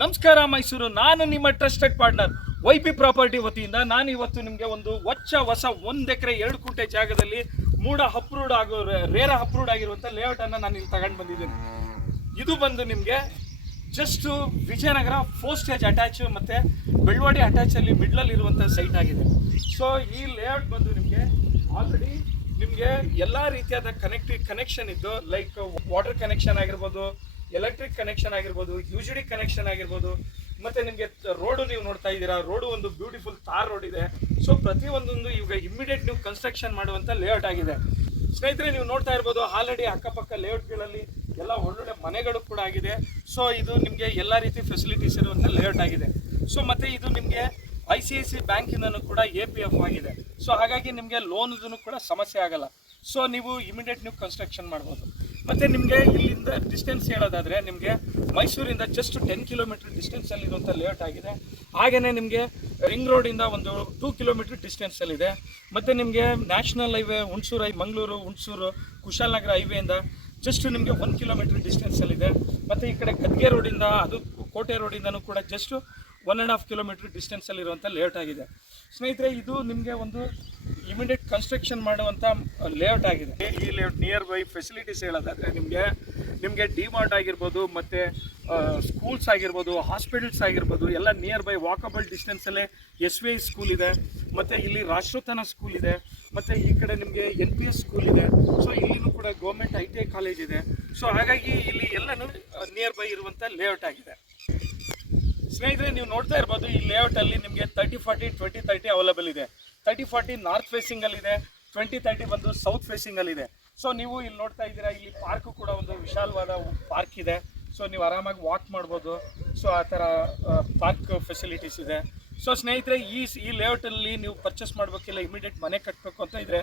ನಮಸ್ಕಾರ ಮೈಸೂರು, ನಾನು ನಿಮ್ಮ ಟ್ರಸ್ಟೆಡ್ ಪಾರ್ಟ್ನರ್ ವೈಪಿ ಪ್ರಾಪರ್ಟಿ ವತಿಯಿಂದ ನಾನು ಇವತ್ತು ನಿಮಗೆ ಒಂದು ಹೊಸ 1 ಎಕರೆ 2 ಕುಂಟೆ ಜಾಗದಲ್ಲಿ ರೇರ ಅಪ್ರೂವ್ಡ್ ಆಗಿರುವಂಥ ಲೇಔಟನ್ನು ನಾನು ಇಲ್ಲಿ ತಗೊಂಡು ಬಂದಿದ್ದೀನಿ. ಇದು ಬಂದು ನಿಮಗೆ ಜಸ್ಟ್ ವಿಜಯನಗರ 4 ಸ್ಟೇಜ್ ಅಟ್ಯಾಚ್ ಮತ್ತು ಬೆಳ್ವಾಡಿ ಅಟ್ಯಾಚಲ್ಲಿ ಮಿಡ್ಲಲ್ಲಿ ಇರುವಂಥ ಸೈಟ್ ಆಗಿದೆ. ಸೊ ಈ ಲೇಔಟ್ ಬಂದು ನಿಮಗೆ ಆಲ್ರೆಡಿ ನಿಮಗೆ ಎಲ್ಲ ರೀತಿಯಾದ ಕನೆಕ್ಷನ್ ಇದ್ದು, ಲೈಕ್ ವಾಟರ್ ಕನೆಕ್ಷನ್ ಆಗಿರ್ಬೋದು, ಎಲೆಕ್ಟ್ರಿಕ್ ಕನೆಕ್ಷನ್ ಆಗಿರ್ಬೋದು, UGD ಕನೆಕ್ಷನ್ ಆಗಿರ್ಬೋದು, ಮತ್ತು ನಿಮಗೆ ರೋಡು ನೀವು ನೋಡ್ತಾ ಇದ್ದೀರಾ, ರೋಡು ಒಂದು ಬ್ಯೂಟಿಫುಲ್ ತಾರ್ ರೋಡ್ ಇದೆ. ಸೊ ಪ್ರತಿಯೊಂದೊಂದು ಈಗ ಇಮ್ಮಿಡಿಯೇಟ್ ನೀವು ಕನ್ಸ್ಟ್ರಕ್ಷನ್ ಮಾಡುವಂಥ ಲೇಔಟ್ ಆಗಿದೆ. ಸ್ನೇಹಿತರೆ, ನೀವು ನೋಡ್ತಾ ಇರ್ಬೋದು ಆಲ್ರೆಡಿ ಅಕ್ಕಪಕ್ಕ ಲೇಔಟ್ಗಳಲ್ಲಿ ಎಲ್ಲ ಒಳ್ಳೊಳ್ಳೆ ಮನೆಗಳು ಕೂಡ ಆಗಿದೆ. ಸೊ ಇದು ನಿಮಗೆ ಎಲ್ಲ ರೀತಿ ಫೆಸಿಲಿಟೀಸ್ ಇರುವಂಥ ಲೇಔಟ್ ಆಗಿದೆ. ಸೊ ಮತ್ತು ಇದು ನಿಮಗೆ ICICI ಬ್ಯಾಂಕಿಂದನೂ ಕೂಡ APF ಆಗಿದೆ. ಸೊ ಹಾಗಾಗಿ ನಿಮಗೆ ಲೋನ್ದು ಕೂಡ ಸಮಸ್ಯೆ ಆಗಲ್ಲ. ಸೊ ನೀವು ಇಮಿಡಿಯೇಟ್ ನೀವು ಕನ್ಸ್ಟ್ರಕ್ಷನ್ ಮಾಡ್ಬೋದು. ಮತ್ತು ನಿಮಗೆ ಇಲ್ಲಿಂದ ಡಿಸ್ಟೆನ್ಸ್ ಹೇಳೋದಾದರೆ ನಿಮಗೆ ಮೈಸೂರಿಂದ ಜಸ್ಟ್ 10 ಕಿಲೋಮೀಟ್ರ್ ಡಿಸ್ಟೆನ್ಸಲ್ಲಿರುವಂಥ ಲೇಔಟ್ ಆಗಿದೆ. ಹಾಗೆಯೇ ನಿಮಗೆ ರಿಂಗ್ ರೋಡಿಂದ ಒಂದು 2 ಕಿಲೋಮೀಟ್ರ್ ಡಿಸ್ಟೆನ್ಸಲ್ಲಿದೆ. ಮತ್ತು ನಿಮಗೆ ನ್ಯಾಷನಲ್ ಹೈವೇ ಮಂಗಳೂರು ಹುಣಸೂರು ಕುಶಾಲನಗರ ಹೈವೇಯಿಂದ ಜಸ್ಟ್ ನಿಮಗೆ 1 ಕಿಲೋಮೀಟ್ರ್ ಡಿಸ್ಟೆನ್ಸಲ್ಲಿದೆ. ಮತ್ತು ಈ ಕಡೆ ಗದ್ಗೆ ರೋಡಿಂದ, ಅದು ಕೋಟೆ ರೋಡಿಂದನೂ ಕೂಡ ಜಸ್ಟು 1.5 ಕಿಲೋಮೀಟ್ರ್ ಡಿಸ್ಟೆನ್ಸಲ್ಲಿರುವಂಥ ಲೇಔಟ್ ಆಗಿದೆ. ಸ್ನೇಹಿತರೆ, ಇದು ನಿಮಗೆ ಒಂದು ಇಮಿಡಿಯೇಟ್ ಕನ್ಸ್ಟ್ರಕ್ಷನ್ ಮಾಡುವಂಥ ಲೇಔಟ್ ಆಗಿದೆ. ಈ ಲೇಔಟ್ ನಿಯರ್ ಬೈ ಫೆಸಿಲಿಟೀಸ್ ಹೇಳೋದಾದರೆ ನಿಮಗೆ ಡಿಮಾರ್ಟ್ ಆಗಿರ್ಬೋದು, ಮತ್ತು ಸ್ಕೂಲ್ಸ್ ಆಗಿರ್ಬೋದು, ಹಾಸ್ಪಿಟಲ್ಸ್ ಆಗಿರ್ಬೋದು, ಎಲ್ಲ ನಿಯರ್ ಬೈ ವಾಕಬಲ್ ಡಿಸ್ಟೆನ್ಸಲ್ಲೇ SVI ಸ್ಕೂಲ್ ಇದೆ, ಮತ್ತು ಇಲ್ಲಿ ರಾಷ್ಟ್ರೋತ್ತನ ಸ್ಕೂಲ್ ಇದೆ, ಮತ್ತು ಈ ಕಡೆ ನಿಮಗೆ NPS ಸ್ಕೂಲ್ ಇದೆ. ಸೊ ಇಲ್ಲಿನೂ ಕೂಡ ಗೌರ್ಮೆಂಟ್ ITI ಕಾಲೇಜ್ ಇದೆ. ಸೊ ಹಾಗಾಗಿ ಇಲ್ಲಿ ಎಲ್ಲನೂ ನಿಯರ್ ಬೈ ಇರುವಂಥ ಲೇಔಟ್ ಆಗಿದೆ. ಸ್ನೇಹಿತರೆ, ನೀವು ನೋಡ್ತಾ ಇರ್ಬೋದು ಈ ಲೇಔಟಲ್ಲಿ ನಿಮಗೆ 30-40 20-30 ಅವೈಲೇಬಲ್ ಇದೆ. 30-40 ನಾರ್ತ್ ಫೇಸಿಂಗಲ್ಲಿದೆ, 20-30 ಬಂದು ಸೌತ್ ಫೇಸಿಂಗಲ್ಲಿದೆ. ಸೊ ನೀವು ಇಲ್ಲಿ ನೋಡ್ತಾ ಇದ್ದೀರಾ, ಇಲ್ಲಿ ಪಾರ್ಕು ಕೂಡ ಒಂದು ವಿಶಾಲವಾದ ಪಾರ್ಕ್ ಇದೆ. ಸೊ ನೀವು ಆರಾಮಾಗಿ ವಾಕ್ ಮಾಡ್ಬೋದು. ಸೊ ಆ ಥರ ಪಾರ್ಕ್ ಫೆಸಿಲಿಟೀಸ್ ಇದೆ. ಸೊ ಸ್ನೇಹಿತರೆ, ಈ ಲೇಔಟಲ್ಲಿ ನೀವು ಪರ್ಚೇಸ್ ಮಾಡಬೇಕಿಲ್ಲ, ಇಮಿಡಿಯೇಟ್ ಮನೆ ಕಟ್ಟಬೇಕು ಅಂತ ಇದ್ದರೆ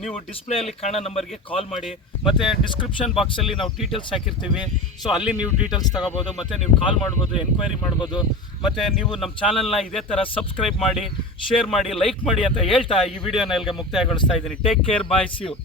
ನೀವು ಡಿಸ್ಪ್ಲೇಯಲ್ಲಿ ಕಾಣೋ ನಂಬರ್ಗೆ ಕಾಲ್ ಮಾಡಿ, ಮತ್ತು ಡಿಸ್ಕ್ರಿಪ್ಷನ್ ಬಾಕ್ಸಲ್ಲಿ ನಾವು ಡೀಟೇಲ್ಸ್ ಹಾಕಿರ್ತೀವಿ. ಸೊ ಅಲ್ಲಿ ನೀವು ಡೀಟೇಲ್ಸ್ ತೊಗೋಬೋದು, ಮತ್ತು ನೀವು ಕಾಲ್ ಮಾಡ್ಬೋದು, ಎನ್ಕ್ವೈರಿ ಮಾಡ್ಬೋದು. ಮತ್ತು ನೀವು ನಮ್ಮ ಚಾನಲ್ನ ಇದೇ ಥರ ಸಬ್ಸ್ಕ್ರೈಬ್ ಮಾಡಿ, ಶೇರ್ ಮಾಡಿ, ಲೈಕ್ ಮಾಡಿ ಅಂತ ಹೇಳ್ತಾ ಈ ವಿಡಿಯೋನ ಇಲ್ಲಿಗೆ ಮುಕ್ತಾಯಗೊಳಿಸ್ತಾ ಇದ್ದೀನಿ. Take care, bye, see you.